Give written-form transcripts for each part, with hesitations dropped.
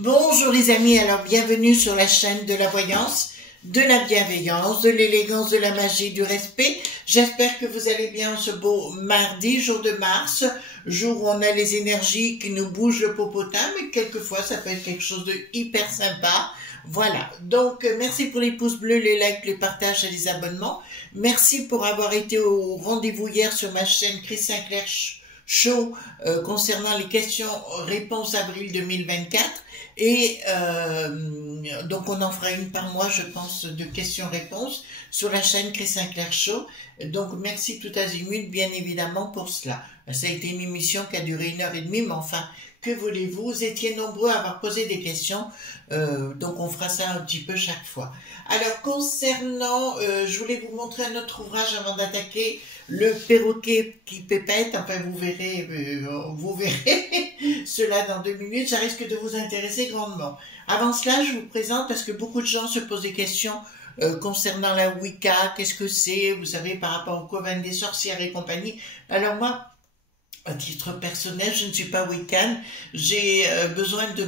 Bonjour les amis, alors bienvenue sur la chaîne de la voyance, de la bienveillance, de l'élégance, de la magie, du respect. J'espère que vous allez bien ce beau mardi, jour de mars, jour où on a les énergies qui nous bougent le popotin, mais quelquefois ça peut être quelque chose de hyper sympa. Voilà, donc merci pour les pouces bleus, les likes, les partages et les abonnements. Merci pour avoir été au rendez-vous hier sur ma chaîne Chris Sinclair Show concernant les questions-réponses avril 2024. Et donc on en fera une par mois, je pense, de questions-réponses sur la chaîne Chris Sinclair Show. Donc merci tout azimut, bien évidemment, pour cela. Ça a été une émission qui a duré 1h30, mais enfin, que voulez-vous? Vous étiez nombreux à avoir posé des questions, donc on fera ça un petit peu chaque fois. Alors concernant, je voulais vous montrer un autre ouvrage avant d'attaquer le perroquet qui pépette. Enfin vous verrez cela dans 2 minutes, ça risque de vous intéresser grandement. Avant cela, je vous présente, parce que beaucoup de gens se posent des questions concernant la Wicca, qu'est-ce que c'est, vous savez, par rapport au coven des sorcières et compagnie. Alors moi, à titre personnel, je ne suis pas wiccan, j'ai besoin de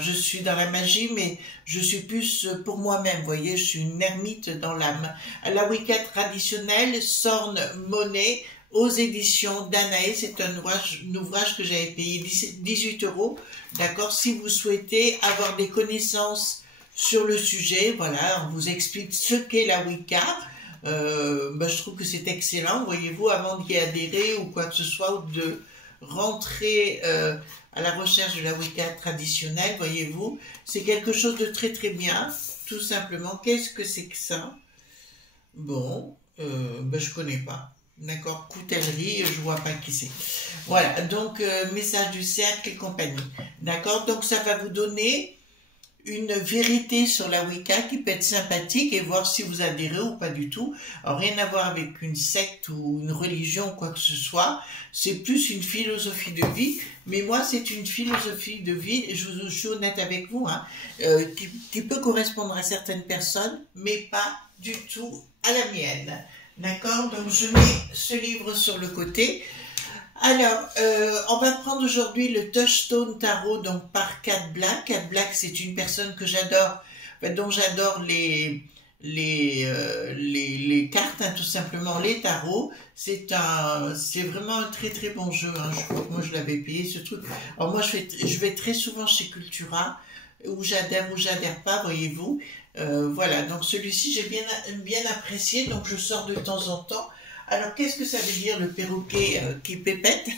je suis dans la magie, mais je suis plus pour moi-même, vous voyez, je suis une ermite dans l'âme. La Wicca traditionnelle, Sorn Monnaie, aux éditions Danae, c'est un ouvrage que j'avais payé 18 €, d'accord, si vous souhaitez avoir des connaissances sur le sujet, voilà, on vous explique ce qu'est la Wicca. Je trouve que c'est excellent, voyez-vous, avant d'y adhérer ou quoi que ce soit, ou de rentrer à la recherche de la Wicca traditionnelle, voyez-vous, c'est quelque chose de très très bien, tout simplement. Qu'est-ce que c'est que ça? Bon, je connais pas. D'accord, coutellerie, je vois pas qui c'est. Voilà, donc message du cercle et compagnie. D'accord, donc ça va vous donner une vérité sur la Wicca qui peut être sympathique et voir si vous adhérez ou pas du tout. Alors, rien à voir avec une secte ou une religion ou quoi que ce soit. C'est plus une philosophie de vie. Mais moi, c'est une philosophie de vie, et je suis honnête avec vous, hein, qui peut correspondre à certaines personnes, mais pas du tout à la mienne. D'accord? Donc, je mets ce livre sur le côté. Alors, on va prendre aujourd'hui le Touchstone Tarot, donc par Kat Black. Kat Black, c'est une personne que j'adore, dont j'adore les cartes, hein, tout simplement, les tarots. C'est vraiment un très très bon jeu, hein. Moi, je l'avais payé, ce truc. Alors moi, je vais très souvent chez Cultura, où j'adhère pas, voyez-vous. Voilà, donc celui-ci, j'ai bien apprécié, donc je sors de temps en temps. Alors, qu'est-ce que ça veut dire, le perroquet qui pépette?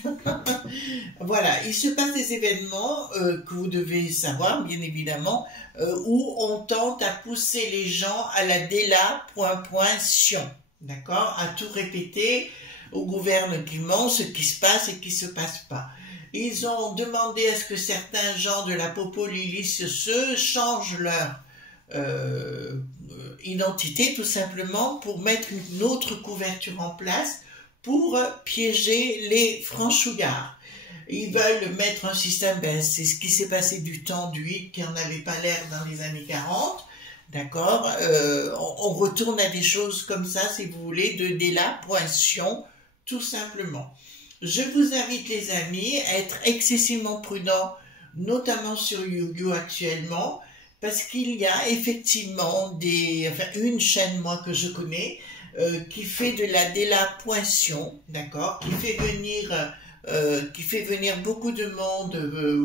Voilà, il se passe des événements que vous devez savoir, bien évidemment, où on tente à pousser les gens à la délation, d'accord? À tout répéter au gouvernement ce qui se passe et qui se passe pas. Ils ont demandé à ce que certains gens de la popolace se changent leur identité, tout simplement, pour mettre une autre couverture en place pour piéger les franchouillards. Ils veulent mettre un système, c'est ce qui s'est passé du temps du hit, qui n'en avait pas l'air dans les années 40, d'accord, on retourne à des choses comme ça, si vous voulez, de délation, tout simplement. Je vous invite, les amis, à être excessivement prudents, notamment sur YouGo actuellement, parce qu'il y a effectivement une chaîne, moi, que je connais, qui fait de la délation, d'accord, qui fait venir beaucoup de monde,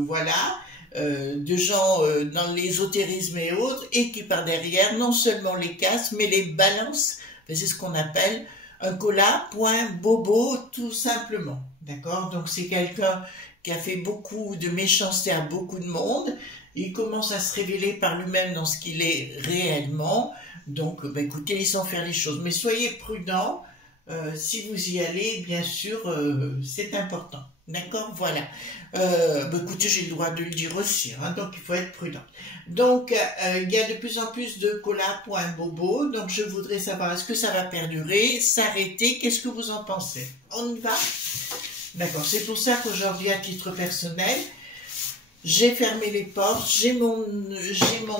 voilà, de gens dans l'ésotérisme et autres, et qui par derrière, non seulement les casse, mais les balance, c'est ce qu'on appelle un cola.bobo, tout simplement, d'accord. Donc c'est quelqu'un qui a fait beaucoup de méchanceté à beaucoup de monde. Il commence à se révéler par lui-même dans ce qu'il est réellement. Donc, bah, écoutez, laissons faire les choses. Mais soyez prudents. Si vous y allez, bien sûr, c'est important. D'accord, voilà. Bah, écoutez, j'ai le droit de le dire aussi, hein, donc il faut être prudent. Donc, il y a de plus en plus de cola.bobo, donc je voudrais savoir, est-ce que ça va perdurer, s'arrêter, qu'est-ce que vous en pensez? On y va? D'accord, c'est pour ça qu'aujourd'hui, à titre personnel, j'ai fermé les portes, j'ai mon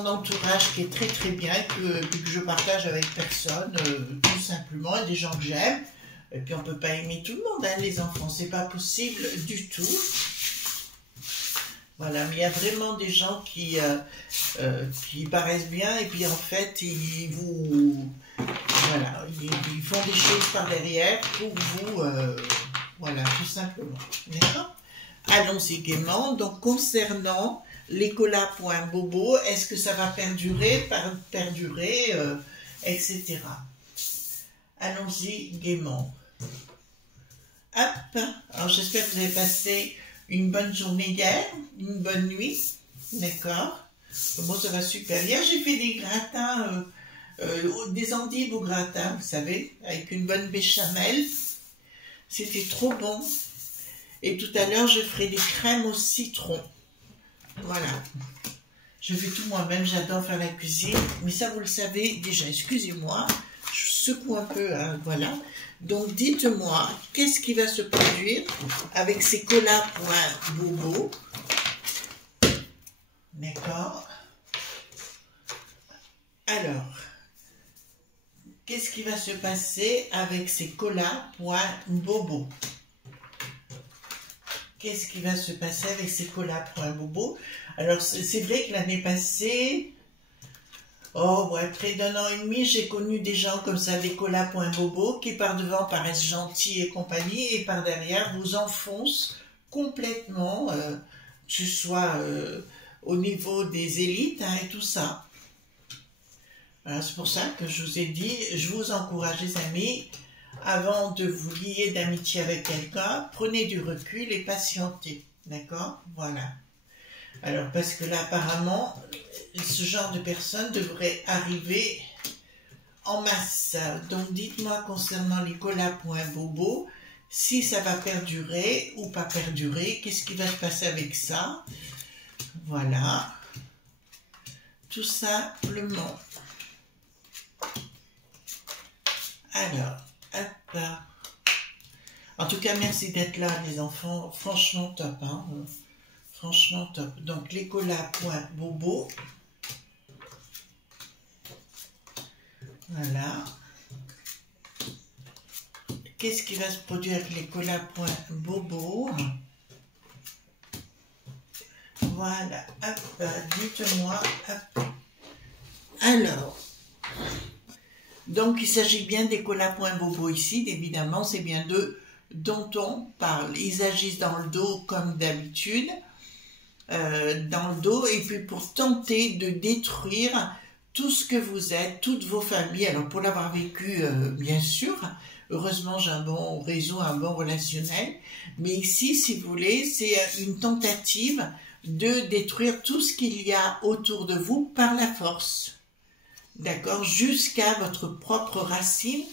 entourage qui est très très bien, que je partage avec personne, tout simplement, des gens que j'aime. Et puis on peut pas aimer tout le monde, hein, les enfants, c'est pas possible du tout. Voilà, mais il y a vraiment des gens qui paraissent bien et puis en fait voilà, ils font des choses par derrière pour vous, voilà, tout simplement. D'accord? Allons-y gaiement. Donc concernant les colas.bobo, est-ce que ça va perdurer, etc. Allons-y gaiement. Hop. Alors j'espère que vous avez passé une bonne journée hier, une bonne nuit. D'accord. Bon, ça va super. Hier, j'ai fait des gratins, des endives au gratin, vous savez, avec une bonne béchamel. C'était trop bon. Et tout à l'heure, je ferai des crèmes au citron. Voilà. Je fais tout moi-même, j'adore faire la cuisine. Mais ça, vous le savez déjà, excusez-moi. Je secoue un peu, hein, voilà. Donc, dites-moi, qu'est-ce qui va se produire avec ces colas.bobo? D'accord. Alors, qu'est-ce qui va se passer avec ces colas.bobo? Qu'est-ce qui va se passer avec ces colas.bobo? Alors, c'est vrai que l'année passée, oh, ouais, près d'un an et demi, j'ai connu des gens comme ça, des colas.bobo, qui par devant paraissent gentils et compagnie, et par derrière vous enfoncent complètement, que ce soit au niveau des élites, hein, et tout ça. Voilà, c'est pour ça que je vous ai dit, je vous encourage les amis, avant de vous lier d'amitié avec quelqu'un, prenez du recul et patientez. D'accord? Voilà. Alors, parce que là, apparemment, ce genre de personnes devrait arriver en masse. Donc, dites-moi concernant les colas.bobo, si ça va perdurer ou pas perdurer, qu'est-ce qui va se passer avec ça? Voilà. Tout simplement. Alors, hop. En tout cas, merci d'être là, les enfants. Franchement, top, hein. Franchement, top. Donc, les colas.bobo. Voilà. Qu'est-ce qui va se produire avec les colas.bobo? Voilà. Hop, dites-moi. Hop. Alors. Donc, il s'agit bien des colas.bobo ici, évidemment, c'est bien d'eux dont on parle. Ils agissent dans le dos comme d'habitude, dans le dos, et puis pour tenter de détruire tout ce que vous êtes, toutes vos familles. Alors, pour l'avoir vécu, bien sûr, heureusement, j'ai un bon réseau, un bon relationnel, mais ici, si vous voulez, c'est une tentative de détruire tout ce qu'il y a autour de vous par la force. D'accord, jusqu'à votre propre racine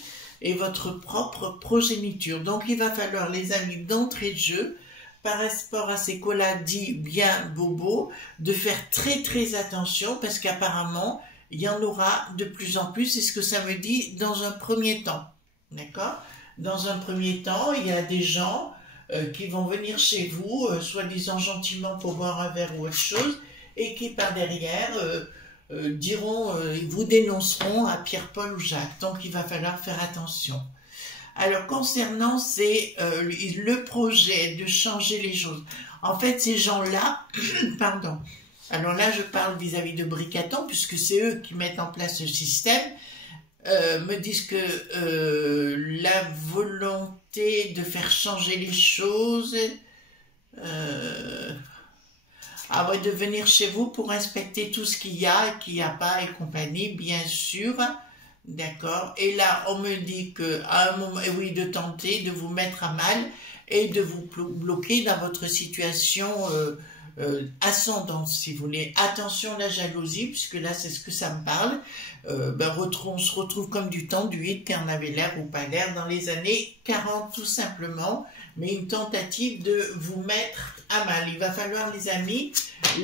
et votre propre progéniture. Donc, il va falloir, les amis, d'entrée de jeu, par rapport à ces colas dits bien bobos, de faire très très attention parce qu'apparemment, il y en aura de plus en plus. C'est ce que ça me dit dans un premier temps. D'accord? Dans un premier temps, il y a des gens qui vont venir chez vous, soi-disant gentiment pour boire un verre ou autre chose, et qui par derrière... ils vous dénonceront à Pierre-Paul ou Jacques. Donc, il va falloir faire attention. Alors, concernant le projet de changer les choses, en fait, ces gens-là, pardon, alors là, je parle vis-à-vis de Bricaton, puisque c'est eux qui mettent en place ce système, me disent que la volonté de faire changer les choses... Ah ouais, de venir chez vous pour inspecter tout ce qu'il y a et qu'il n'y a pas et compagnie, bien sûr. D'accord. Et là, on me dit que à un moment, oui, de tenter de vous mettre à mal et de vous bloquer dans votre situation ascendante, si vous voulez. Attention la jalousie, puisque là, c'est ce que ça me parle. On se retrouve comme du temps du 8 qui en avait l'air ou pas l'air dans les années 40 tout simplement, mais une tentative de vous mettre à mal. Il va falloir, les amis,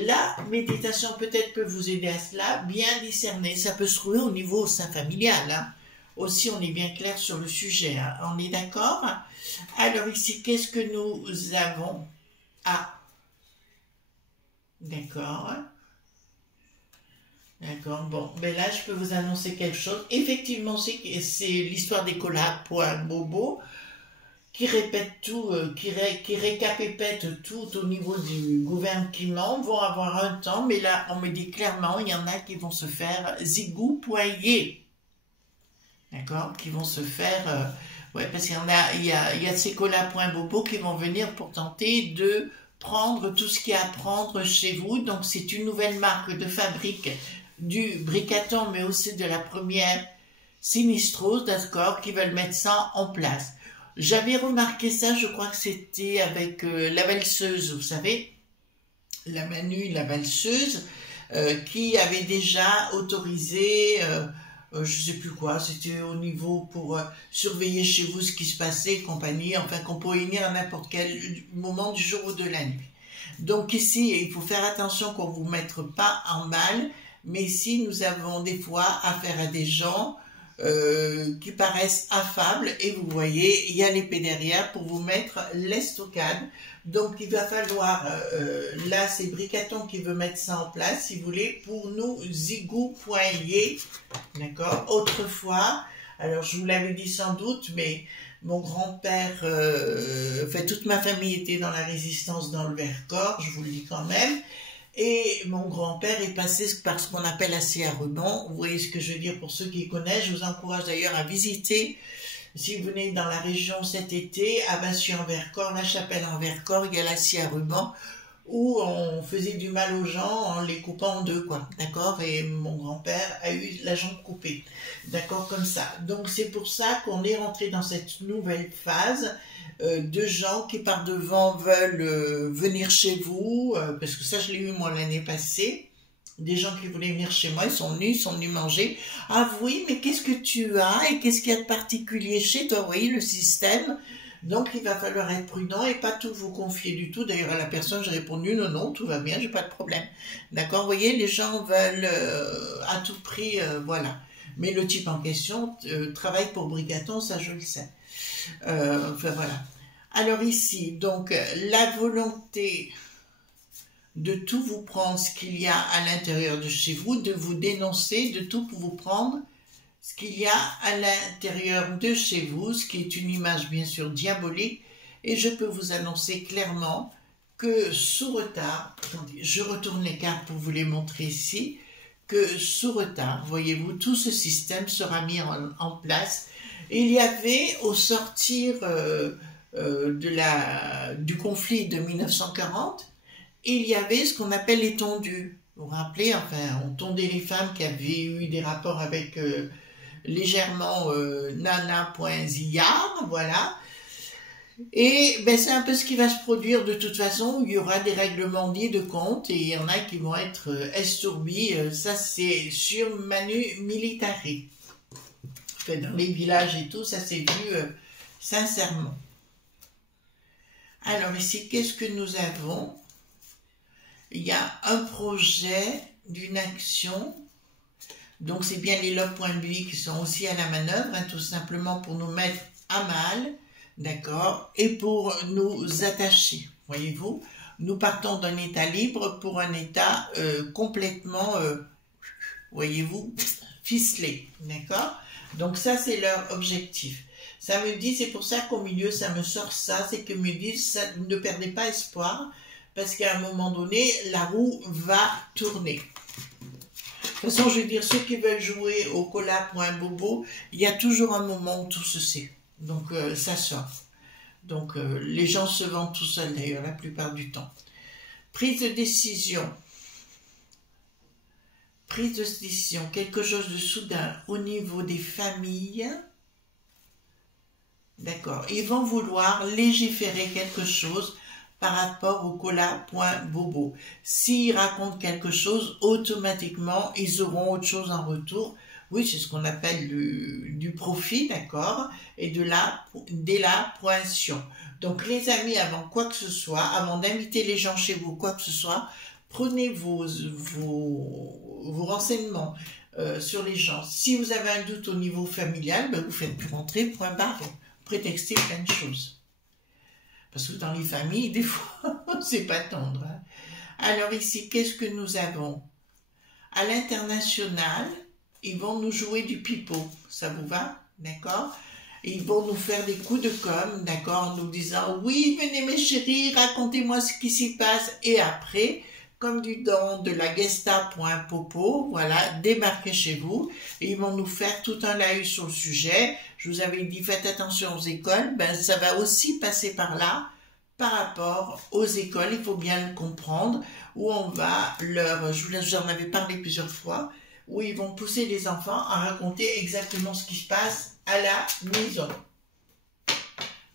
la méditation peut-être peut vous aider à cela, bien discerner. Ça peut se trouver au niveau sein familial, hein. Aussi, on est bien clair sur le sujet, hein. On est d'accord? Alors ici, qu'est-ce que nous avons? Ah, d'accord. D'accord, bon, mais là je peux vous annoncer quelque chose. Effectivement, c'est l'histoire des collabs pour un bobo qui répète tout, qui récapépète tout au niveau du gouvernement, vont avoir un temps, mais là on me dit clairement, il y en a qui vont se faire zigoupoyer, d'accord, qui vont se faire, ouais, parce qu'il y en a, il y a ces collabs.bobo qui vont venir pour tenter de prendre tout ce qu'il y a à prendre chez vous. Donc c'est une nouvelle marque de fabrique du Bricaton, mais aussi de la première Sinistrose, d'accord, qui veulent mettre ça en place. J'avais remarqué ça, je crois que c'était avec la valseuse, vous savez, la Manu, la valseuse, qui avait déjà autorisé, je sais plus quoi, c'était au niveau pour surveiller chez vous ce qui se passait, compagnie, enfin qu'on pouvait venir à n'importe quel moment du jour ou de la nuit. Donc ici, il faut faire attention qu'on ne vous mette pas en mal, mais ici, nous avons des fois affaire à des gens qui paraissent affables, et vous voyez, il y a l'épée derrière pour vous mettre l'estocade. Donc il va falloir, là c'est Bricaton qui veut mettre ça en place, si vous voulez, pour nous zigoupoyer, d'accord. Autrefois, alors je vous l'avais dit sans doute, mais mon grand-père, enfin toute ma famille était dans la résistance dans le Vercors, je vous le dis quand même. Et mon grand-père est passé par ce qu'on appelle la scie à ruban. Vous voyez ce que je veux dire pour ceux qui connaissent. Je vous encourage d'ailleurs à visiter, si vous venez dans la région cet été, à Massieu-en-Vercors, la Chapelle en Vercors, il y a la scie à ruban où on faisait du mal aux gens en les coupant en deux, quoi. D'accord? Et mon grand-père a eu la jambe coupée. D'accord? Comme ça. Donc c'est pour ça qu'on est rentré dans cette nouvelle phase de gens qui par devant veulent venir chez vous, parce que ça je l'ai eu moi l'année passée, des gens qui voulaient venir chez moi, ils sont venus manger. Ah oui, mais qu'est-ce que tu as et qu'est-ce qu'il y a de particulier chez toi? Vous voyez le système. Donc il va falloir être prudent et pas tout vous confier du tout. D'ailleurs à la personne j'ai répondu non, non, tout va bien, j'ai pas de problème. D'accord, vous voyez, les gens veulent à tout prix, voilà. Mais le type en question travaille pour Bricaton, ça je le sais. Enfin voilà. Alors ici, donc la volonté de tout vous prendre ce qu'il y a à l'intérieur de chez vous, de vous dénoncer, de tout pour vous prendre ce qu'il y a à l'intérieur de chez vous, ce qui est une image bien sûr diabolique, et je peux vous annoncer clairement que sous retard, attendez, je retourne les cartes pour vous les montrer ici, que sous retard, voyez-vous, tout ce système sera mis en place. Il y avait au sortir du conflit de 1940, il y avait ce qu'on appelle les tondus. Vous vous rappelez, enfin, on tondait les femmes qui avaient eu des rapports avec légèrement nana.zillard, voilà. Et ben, c'est un peu ce qui va se produire de toute façon. Il y aura des règlements dits de compte et il y en a qui vont être estourbis. Ça, c'est sur Manu Militari. Enfin, dans les villages et tout, ça s'est vu sincèrement. Alors ici, qu'est-ce que nous avons? Il y a un projet d'une action. Donc c'est bien les logs.bi qui sont aussi à la manœuvre, hein, tout simplement pour nous mettre à mal, d'accord, et pour nous attacher, voyez-vous. Nous partons d'un état libre pour un état complètement, voyez-vous, ficelé, d'accord. Donc ça c'est leur objectif. Ça me dit, c'est pour ça qu'au milieu ça me sort ça, c'est que me disent, ça, ne perdez pas espoir, parce qu'à un moment donné, la roue va tourner. De toute façon, je veux dire, ceux qui veulent jouer au collab.bobo, il y a toujours un moment où tout se sait. Donc, ça sort. Donc, les gens se vendent tout seuls, d'ailleurs, la plupart du temps. Prise de décision. prise de décision, quelque chose de soudain au niveau des familles. D'accord. Ils vont vouloir légiférer quelque chose par rapport au cola.bobo. S'ils racontent quelque chose, automatiquement, ils auront autre chose en retour. Oui, c'est ce qu'on appelle du profit, d'accord, et de l'élaboration. Donc, les amis, avant quoi que ce soit, avant d'inviter les gens chez vous, quoi que ce soit, prenez vos renseignements sur les gens. Si vous avez un doute au niveau familial, ben, vous faites plus rentrer, point barre, prétexter plein de choses. Parce que dans les familles, des fois, c'est pas tendre. Hein. Alors ici, qu'est-ce que nous avons? À l'international, ils vont nous jouer du pipeau. Ça vous va? D'accord? Ils vont nous faire des coups de com', d'accord? En nous disant, oui, venez mes chéris, racontez-moi ce qui s'y passe. Et après, comme du don de la Gesta.popo, voilà, débarquez chez vous. Et ils vont nous faire tout un laïus sur le sujet. Je vous avais dit, faites attention aux écoles. Ben, ça va aussi passer par là, par rapport aux écoles. Il faut bien le comprendre. Où on va j'en avais parlé plusieurs fois, où ils vont pousser les enfants à raconter exactement ce qui se passe à la maison.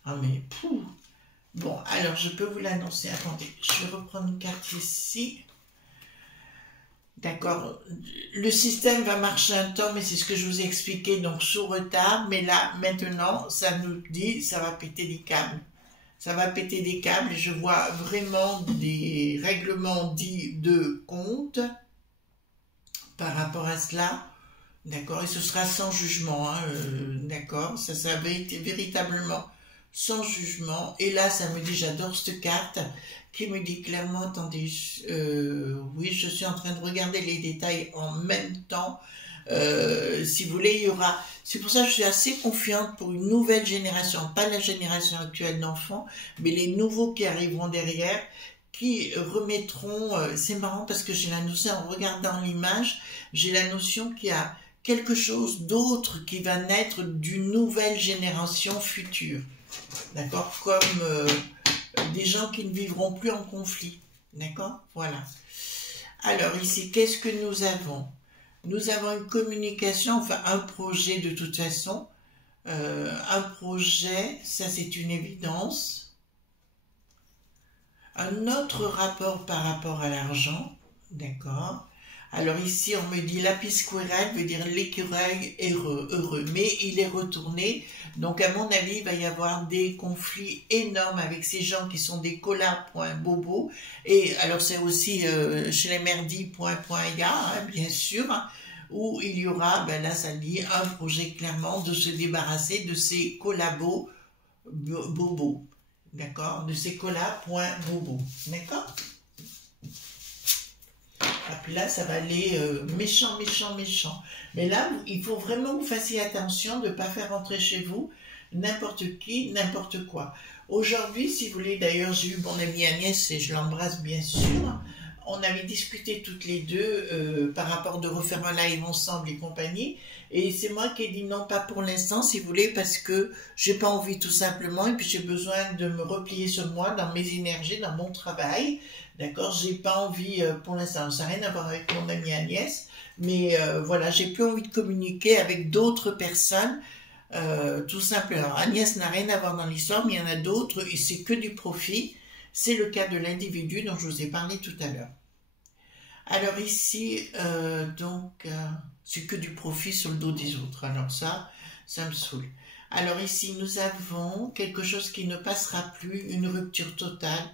Ah mais, pouh. Bon, alors je peux vous l'annoncer. Attendez, je vais reprendre une carte ici. D'accord. Le système va marcher un temps, mais c'est ce que je vous ai expliqué, donc sous retard. Mais là, maintenant, ça nous dit, ça va péter des câbles. Ça va péter des câbles et je vois vraiment des règlements dits de compte par rapport à cela. D'accord. Et ce sera sans jugement. Hein, d'accord. Ça va être véritablement sans jugement. Et là, ça me dit, j'adore cette carte qui me dit clairement, attendez, oui, je suis en train de regarder les détails en même temps. Si vous voulez, il y aura... C'est pour ça que je suis assez confiante pour une nouvelle génération, pas la génération actuelle d'enfants, mais les nouveaux qui arriveront derrière, qui remettront... c'est marrant parce que j'ai la notion, en regardant l'image, j'ai la notion qu'il y a quelque chose d'autre qui va naître d'une nouvelle génération future. D'accord? Comme des gens qui ne vivront plus en conflit. D'accord? Voilà. Alors ici, qu'est-ce que nous avons? Nous avons une communication, enfin un projet de toute façon. Un projet, ça c'est une évidence. Un autre rapport par rapport à l'argent. D'accord? Alors ici, on me dit lapis squirrel veut dire l'écureuil heureux, mais il est retourné. Donc à mon avis, il va y avoir des conflits énormes avec ces gens qui sont des colas.bobo. Et alors c'est aussi chez les merdis.ya, hein, bien sûr, où il y aura, ben là ça dit, un projet clairement de se débarrasser de ces collabos bobo. D'accord? De ces colas.bobo. D'accord? Et puis là, ça va aller méchant, méchant, méchant. Mais là, il faut vraiment que vous fassiez attention de ne pas faire rentrer chez vous n'importe qui, n'importe quoi. Aujourd'hui, si vous voulez, d'ailleurs, j'ai eu mon amie Agnès et je l'embrasse bien sûr. On avait discuté toutes les deux par rapport de refaire un live ensemble et compagnie. Et c'est moi qui ai dit non, pas pour l'instant, si vous voulez, parce que j'ai pas envie tout simplement. Et puis j'ai besoin de me replier sur moi, dans mes énergies, dans mon travail. D'accord, j'ai pas envie pour l'instant, ça n'a rien à voir avec mon amie Agnès, mais voilà, j'ai plus envie de communiquer avec d'autres personnes, tout simplement. Agnès n'a rien à voir dans l'histoire, mais il y en a d'autres et c'est que du profit. C'est le cas de l'individu dont je vous ai parlé tout à l'heure. Alors ici, c'est que du profit sur le dos des autres. Alors ça me saoule. Alors ici, nous avons quelque chose qui ne passera plus, une rupture totale.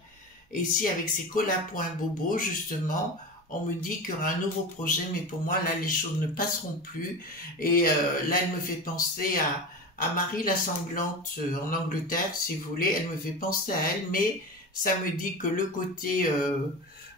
Et ici, avec ces colas.bobo, justement, on me dit qu'il y aura un nouveau projet, mais pour moi, là, les choses ne passeront plus. Et là, elle me fait penser à Marie la sanglante en Angleterre, si vous voulez. Elle me fait penser à elle, mais ça me dit que le côté,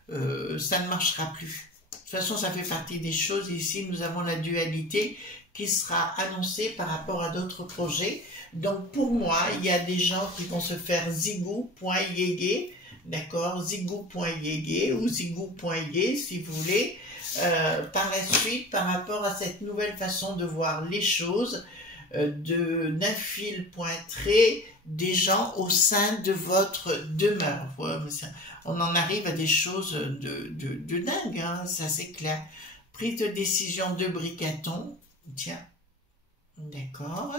ça ne marchera plus. De toute façon, ça fait partie des choses. Ici, nous avons la dualité qui sera annoncée par rapport à d'autres projets. Donc, pour moi, il y a des gens qui vont se faire zigou.yégué, d'accord, zigou.yégué ou zigou.yé si vous voulez, par la suite, par rapport à cette nouvelle façon de voir les choses, d'un fil pointré des gens au sein de votre demeure. On en arrive à des choses de dingue, hein, ça c'est clair. Prise de décision de Bricaton. Tiens, d'accord.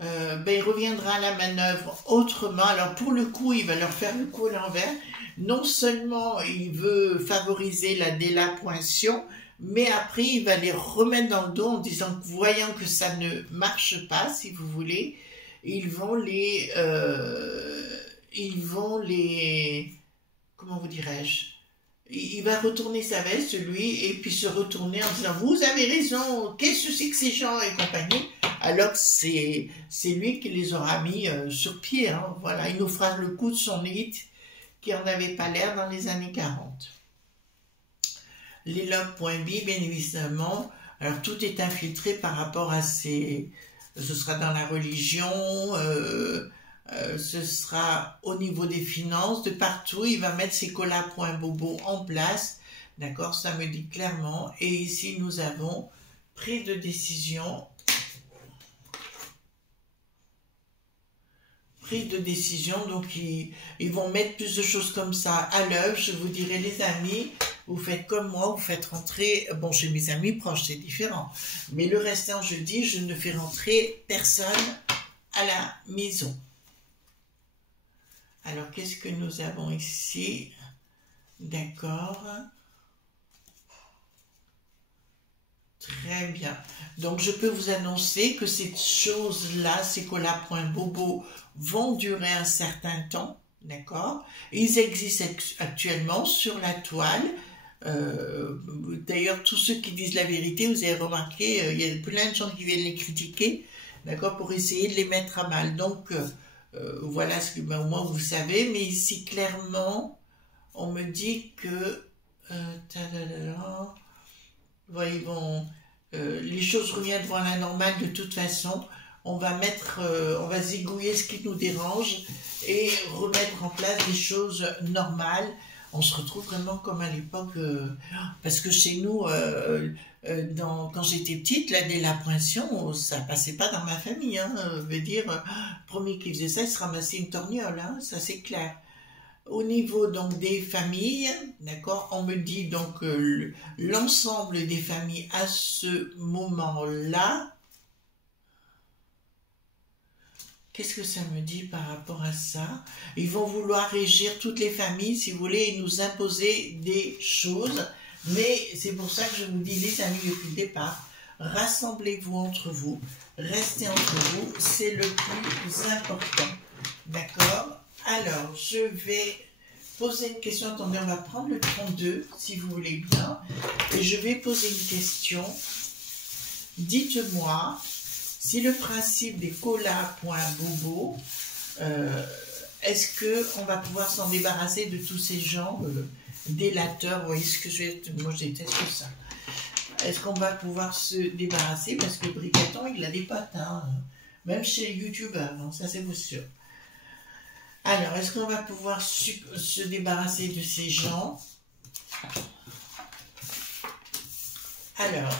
Il reviendra à la manœuvre autrement. Alors pour le coup, il va leur faire le coup à l'envers. Non seulement il veut favoriser la délapointion, mais après il va les remettre dans le dos en disant que voyant que ça ne marche pas, si vous voulez, ils vont les, comment vous dirais-je, il va retourner sa veste, lui, et puis se retourner en disant « Vous avez raison, qu'est-ce que c'est que ces gens ?» et compagnie, alors que c'est lui qui les aura mis sur pied. Hein. Voilà, il nous fera le coup de son hit qui en avait pas l'air dans les années 40. Les logs.b, bien évidemment, alors tout est infiltré par rapport à ces... Ce sera dans la religion, ce sera au niveau des finances, de partout, il va mettre ses colas.bobo en place, d'accord, ça me dit clairement, et ici nous avons prise de décision, donc ils vont mettre plus de choses comme ça à l'œuvre. Je vous dirai, les amis, vous faites comme moi, vous faites rentrer, bon, chez mes amis proches c'est différent, mais le restant je dis, je ne fais rentrer personne à la maison. Alors, qu'est-ce que nous avons ici? D'accord. Très bien. Donc, je peux vous annoncer que ces choses-là, ces colas.bobo, vont durer un certain temps. D'accord? Ils existent actuellement sur la toile. D'ailleurs, tous ceux qui disent la vérité, vous avez remarqué, il y a plein de gens qui viennent les critiquer, d'accord, pour essayer de les mettre à mal. Donc, voilà ce que au moins vous savez, mais ici clairement on me dit que ouais, ils vont, les choses reviendront à la normale de toute façon. On va on va zigouiller ce qui nous dérange et remettre en place des choses normales. On se retrouve vraiment comme à l'époque, parce que chez nous, quand j'étais petite, la délapointion, ça passait pas dans ma famille. Hein, veut dire, le premier qui faisait ça, il se ramassait une torgnole, hein, ça c'est clair. Au niveau donc des familles, d'accord, on me dit donc l'ensemble des familles à ce moment-là. Qu'est-ce que ça me dit par rapport à ça? Ils vont vouloir régir toutes les familles, si vous voulez, et nous imposer des choses. Mais c'est pour ça que je vous dis, les amis, depuis le départ, rassemblez-vous entre vous, restez entre vous, c'est le plus important. D'accord? Alors, je vais poser une question. Attendez, on va prendre le 32, si vous voulez bien. Et je vais poser une question. Dites-moi si le principe des colas.bobo, est-ce qu'on va pouvoir s'en débarrasser de tous ces gens délateurs? Vous voyez ce que je veux dire? Moi, je déteste ça. Est-ce qu'on va pouvoir se débarrasser? Parce que Bricaton, il a des potes, hein, même chez les youtubeurs, hein, ça c'est vous sûr. Alors, est-ce qu'on va pouvoir se débarrasser de ces gens? Alors,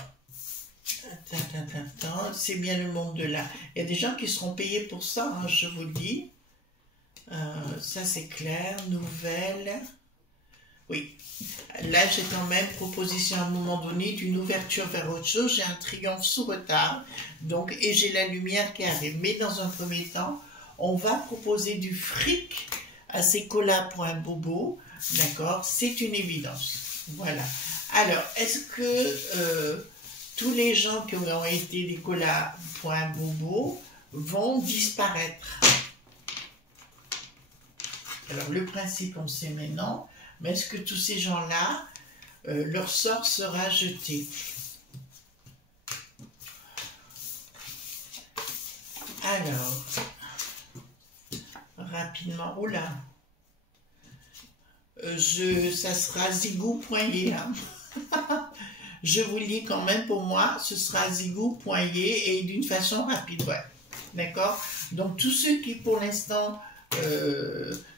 c'est bien le monde de là. Il y a des gens qui seront payés pour ça, hein, je vous le dis. Ça c'est clair. Nouvelle. Oui. Là, j'ai quand même proposition à un moment donné d'une ouverture vers autre chose. J'ai un triomphe sous retard. Donc, et j'ai la lumière qui arrive. Mais dans un premier temps, on va proposer du fric à ces colas.bobo. D'accord? C'est une évidence. Voilà. Alors, est-ce que tous les gens qui ont été des colas.bobo vont disparaître? Alors, le principe, on sait maintenant, mais est-ce que tous ces gens-là, leur sort sera jeté? Alors, rapidement, oula, ça sera zigou.ye, hein. Je vous le dis quand même, pour moi, ce sera zigou.ye et d'une façon rapide, ouais. D'accord? Donc, tous ceux qui, pour l'instant,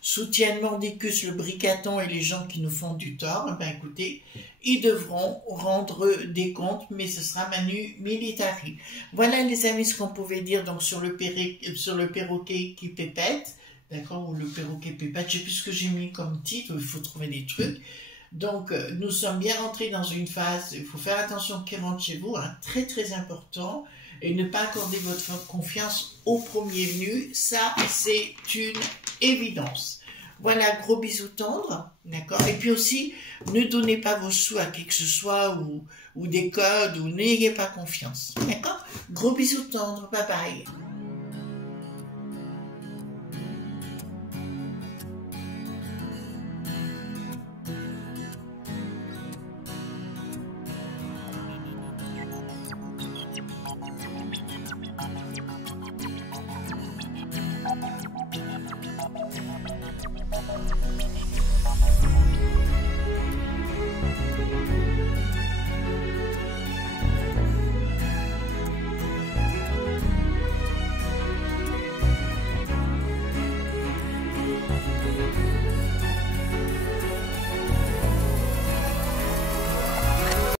soutiennent Mordicus, le Bricaton et les gens qui nous font du tort, ben écoutez, ils devront rendre des comptes, mais ce sera manu militari. Voilà les amis ce qu'on pouvait dire donc sur le perroquet qui pépette, d'accord, ou le perroquet pépette, je sais plus ce que j'ai mis comme titre, il faut trouver des trucs. Donc, nous sommes bien rentrés dans une phase, il faut faire attention qui rentre chez vous, hein, très très important, et ne pas accorder votre confiance au premier venu, ça c'est une évidence. Voilà, gros bisous tendres, d'accord? Et puis aussi, ne donnez pas vos sous à qui que ce soit, ou des codes, ou n'ayez pas confiance, d'accord? Gros bisous tendres, bye bye.